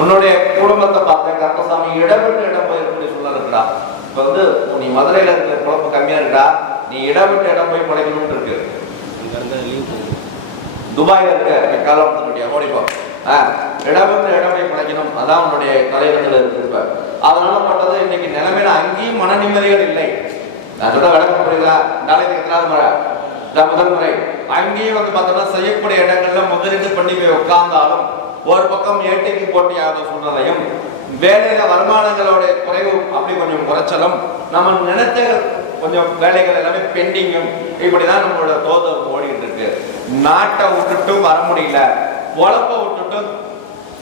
உன்னுடைய குடும்பத்தை பார்த்தேன் கருப்பசாமி இடம் விட்டு இடம் போயிருக்கக்கூடிய சூழல் இருக்குடா இப்ப வந்து நீ மதுரையில இருக்கிற குழப்பம் கம்மியா இருக்குடா. நீ இடம் விட்டு இடம் போய் படைக்கணும்னு இருக்கு. துபாயில இருக்க காலவரத்தினுடைய ஓடிப்போ இடம் விட்டு இடம் போய் படைக்கணும் அதான் உன்னுடைய தலைவர்கள் இருக்கு இப்ப அதனால பட்டது இன்னைக்கு நிலைமையில அங்கேயும் மன நிம்மதிகள் இல்லை. நான் சொல்ல விளக்கம் புரியுதா? நாளைக்கு எத்தனாவது முறை? முதல் முறை. அங்கேயும் வந்து பார்த்தோம்னா செய்யக்கூடிய இடங்கள்ல முதலீடு பண்ணி போய் உட்கார்ந்தாலும் ஒரு பக்கம் ஏட்டைக்கு ஆகிற சூழ்நிலையும் வேலையில வருமானங்களோட குறைவு அப்படி கொஞ்சம் குறைச்சலும் நம்ம நினைத்த கொஞ்சம் வேலைகள் எல்லாமே பெண்டிங்கும். இப்படிதான் நம்மளோட தோத ஓடிட்டு இருக்கு. நாட்டை விட்டுட்டும் வர முடியல. உழப்ப விட்டுட்டும்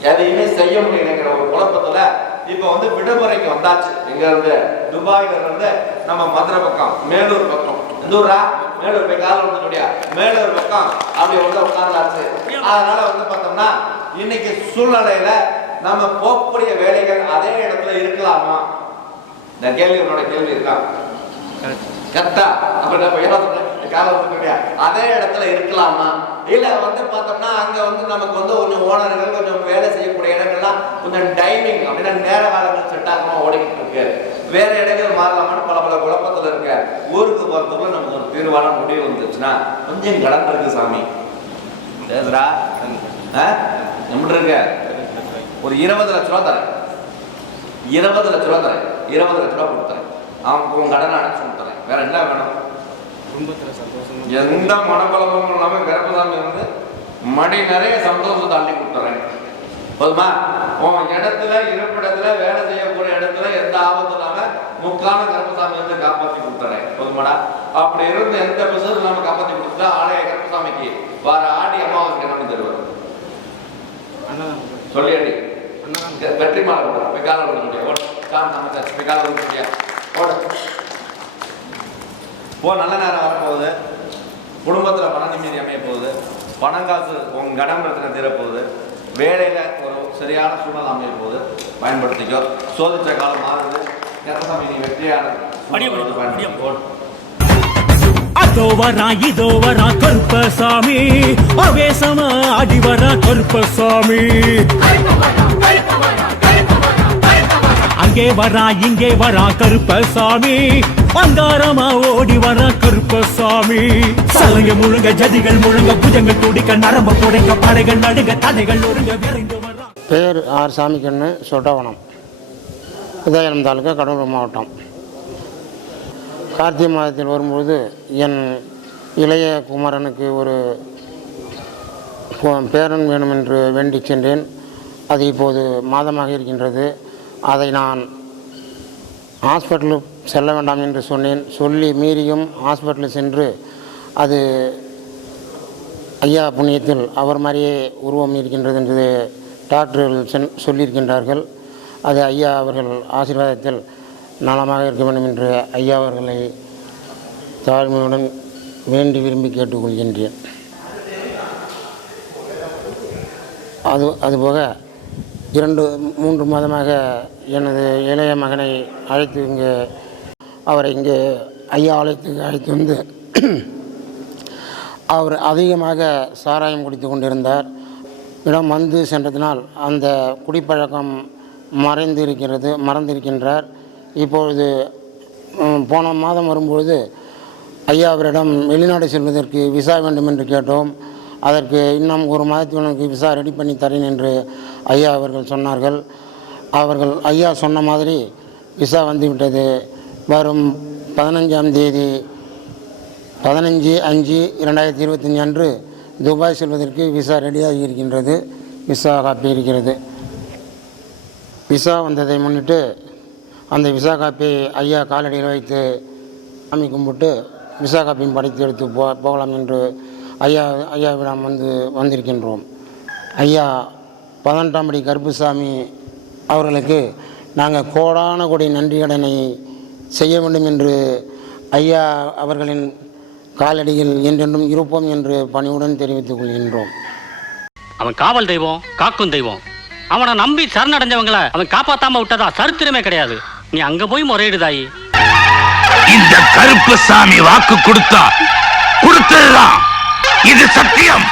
எதையுமே செய்ய முடியலைங்கிற ஒரு குழப்பத்துல இப்ப வந்து விடுமுறைக்கு வந்தாச்சு. எங்க இருந்து துபாயில இருந்து நம்ம மதுரை பக்கம் மேலூர் பக்கம். தூரா மேலூர் போய் காலம் வந்து மேலூர் பக்கம். அப்படி வந்து உட்கார்ந்தாச்சு. அதனால வந்து பார்த்தோம்னா இன்னைக்கு சூழ்நிலையில நம்ம போகக்கூடிய வேலைகள் அதே இடத்துல இருக்கலாமா? இந்த கேள்வி உன்னோட கேள்வி இருக்கா? கரெக்டா? அப்ப நம்ம ஏதாவது காலம் வந்து அதே இடத்துல இருக்கலாமா? இல்ல வந்து பார்த்தோம்னா அங்க வந்து நமக்கு வந்து கொஞ்சம் ஓனர்கள் கொஞ்சம் வேலை செய்யக்கூடிய இடங்கள்லாம் கொஞ்சம் டைமிங் அப்படின்னா நேர காலங்கள் செட் ஆகாம ஓடிக்கிட்டு இருக்கு. வேற இடங்கள் மாறலாமான்னு பல பல குழப்பத்துல இருக்க. ஊருக்கு போறதுக்குள்ள நமக்கு ஒரு தீர்வான முடிவு வந்துச்சுன்னா கொஞ்சம் கடன் இருக்கு சாமி பேசுறா எப்படி இருக்க ஒரு இருபது லட்ச ரூபா தரேன். இருபது லட்ச ரூபா தரேன். இருபது லட்ச ரூபா கொடுத்துறேன். அவன் உன் கடனை அடைச்சு கொடுத்துறேன். வேற என்ன வேணும்? குடும்பத்தில் சந்தோஷம் எந்த மனக்குழப்பமும் இல்லாம கர்ப்பசாமி வந்து மணி நிறைய சந்தோஷம் தாண்டி கொடுத்துறேன். போதுமா? உன் இடத்துல இருப்பிடத்துல வேலை செய்யக்கூடிய இடத்துல எந்த ஆபத்தும் இல்லாம முக்கால கர்ப்பசாமி வந்து காப்பாத்தி கொடுத்துறேன். போதுமாடா? அப்படி இருந்து எந்த பிசரும் இல்லாம காப்பாத்தி கொடுத்துட்டா ஆலய கர்ப்பசாமிக்கு. வார ஆடி அமாவாசை என்ன தருவார். அண்ணன் சொல்லி அடி வெற்றி மாலை போடுறோம் வெக்கால விட முடியும் ஓட. சமைச்சாச்சு வெக்கால விட முடியா ஓட. போ நல்ல நேரம் வரப்போகுது. குடும்பத்தில் பண நிம்மதி அமைய போகுது. பணம் காசு உன் கடன் பிரச்சனை தீரப்போகுது. வேலையில் ஒரு சரியான சூழ்நிலை அமைய போகுது. பயன்படுத்திக்கோ. சோதிச்ச காலம் மாறுது. எத்தனை நீ வெற்றியான சூழ்நிலை பயன்படுத்திக்கோ. அதோ வரா இதோ வரா கருப்பசாமி. அவேசமா அடி வரா கருப்பசாமி. அங்கே வரா இங்கே வரா கருப்பசாமி. அங்காரமா ஓடி வரா கருப்பசாமி. சலங்க முழுங்க ஜதிகள் முழுங்க புஜங்கள் துடிக்க நரம்ப துடைக்க படைகள் நடுங்க தலைகள் ஒருங்க விரைந்து வர. பேர் ஆர் சாமிக்கண்ணு சொட்டவனம். உதயம் தாலுக்கா கடலூர் மாவட்டம். கார்த்திகை மாதத்தில் வரும்பொழுது என் இளைய குமரனுக்கு ஒரு பேரன் வேணும் என்று வேண்டி சென்றேன். அது இப்போது மாதமாக இருக்கின்றது. அதை நான் ஹாஸ்பிட்டலுக்கு செல்ல வேண்டாம் என்று சொன்னேன். சொல்லி மீறியும் ஹாஸ்பிட்டலில் சென்று அது ஐயா புண்ணியத்தில் அவர் மாதிரியே உருவம் இருக்கின்றது என்று டாக்டர்கள் சென் சொல்லியிருக்கின்றார்கள். அது ஐயா அவர்கள் ஆசீர்வாதத்தில் நலமாக இருக்க வேண்டும் என்று ஐயா அவர்களை தாழ்மையுடன் வேண்டி விரும்பி கேட்டுக்கொள்கின்றேன். அது அதுபோக இரண்டு மூன்று மாதமாக எனது இளைய மகனை அழைத்து இங்கே அவரை இங்கே ஐயா அழைத்து அழைத்து வந்து அவர் அதிகமாக சாராயம் குடித்து கொண்டிருந்தார். இடம் வந்து சென்றதினால் அந்த குடிப்பழக்கம் மறைந்து இருக்கிறது மறந்திருக்கின்றார். இப்பொழுது போன மாதம் வரும்பொழுது ஐயா அவரிடம் வெளிநாடு செல்வதற்கு விசா வேண்டும் என்று கேட்டோம். அதற்கு இன்னும் ஒரு மாதத்திற்கு விசா ரெடி பண்ணி தரேன் என்று ஐயா அவர்கள் சொன்னார்கள். அவர்கள் ஐயா சொன்ன மாதிரி விசா வந்துவிட்டது. வரும் பதினஞ்சாம் தேதி பதினஞ்சு அஞ்சு இரண்டாயிரத்தி இருபத்தஞ்சி அன்று துபாய் செல்வதற்கு விசா ரெடியாகி இருக்கின்றது. விசா காப்பி இருக்கிறது. விசா வந்ததை முன்னிட்டு அந்த விசா காப்பி ஐயா காலடியில் வைத்து சாமி கும்பிட்டு விசா காப்பியும் படைத்து எடுத்து போ போகலாம் என்று ஐயா ஐயாவிடம் வந்து வந்திருக்கின்றோம். ஐயா பதினெட்டாம் படி கருப்புசாமி அவர்களுக்கு நாங்கள் கோடான கொடி நன்றிகடனை செய்ய வேண்டும் என்று ஐயா அவர்களின் காலடியில் என்றென்றும் இருப்போம் என்று பணியுடன் தெரிவித்துக் கொள்கின்றோம். அவன் காவல் தெய்வம் காக்கும் தெய்வம். அவனை நம்பி சரணடைஞ்சவங்களை அவன் காப்பாத்தாம விட்டதா? சரித்திரமே கிடையாது. நீ அங்க போய் முறையிடுதாயி இந்த கருப்பு சாமி வாக்கு கொடுத்தா கொடுத்ததுதான் இது சத்தியம்.